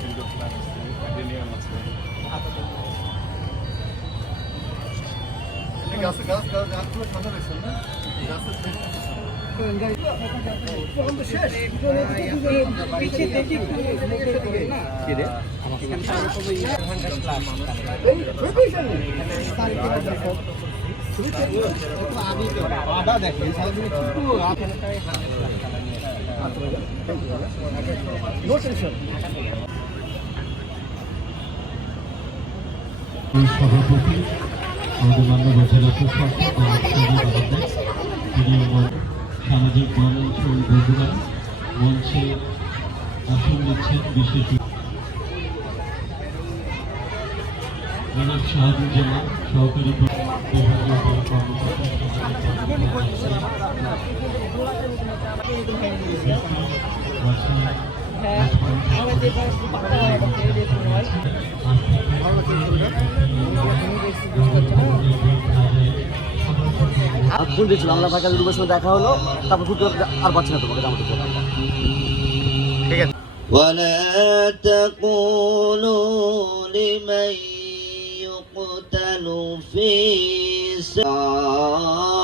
Indoor plant আছে adenium আছে গাছ গাছ গাছ। গাছগুলো সাদা রয়েছে না গাছের সভাপতি আমাদের মাননীয় জেলা প্রশাসক সামাজিক মঞ্চ আসন নিচ্ছেন বিশেষ জনাব শাহাবুজ্জামান সহকারী কর্মকর্তা। ভুল গেছিল আমরা ভাইকাল দুবার সময় দেখা হলো তারপর ভুল আর পাচ্ছি না তোমাকে জামাতে ولا تقولوا لمن يقتل في ساعات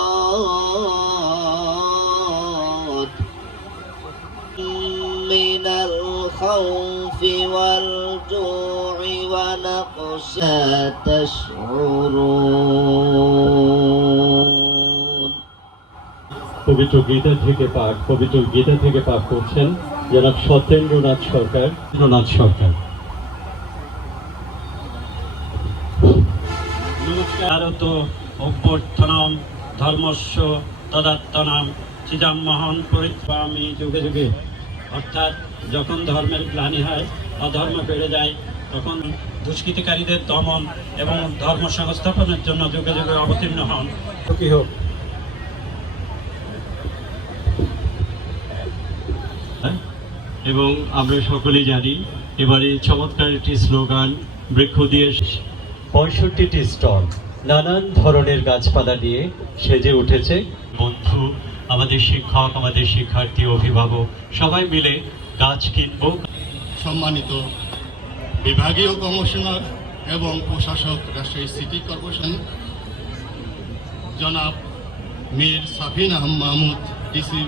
الخوف والجوع ونقص لا تشعرون পবিত্র গীতা থেকে পাঠ পবিত্র গীতা থেকে পাঠ করছেন জনাব সত্যেন্দ্রনাথ সরকার সত্যেন্দ্রনাথ সরকার ভারত অভ্যর্থনম ধর্মস্য তদাত্তনাম চিদাম্মহন পরিত্রামি যুগে যুগে অর্থাৎ যখন ধর্মের গ্লানি হয় অধর্ম বেড়ে যায় তখন দুষ্কৃতিকারীদের দমন এবং ধর্ম সংস্থাপনের জন্য যুগে যুগে অবতীর্ণ হন। কি হোক? এবং আমরা সকলেই জানি এবারে চমৎকার একটি স্লোগান বৃক্ষ দিয়ে পঁয়ষট্টিটি স্টল নানান ধরনের গাছপালা নিয়ে সেজে উঠেছে। বন্ধু আমাদের শিক্ষক, আমাদের শিক্ষার্থী, অভিভাবক, সবাই মিলে গাছ কিনব। সম্মানিত বিভাগীয় কমিশনার এবং প্রশাসক রাজশাহী সিটি কর্পোরেশন জনাব মীর সাফিন আহম মাহমুদ, ডিসি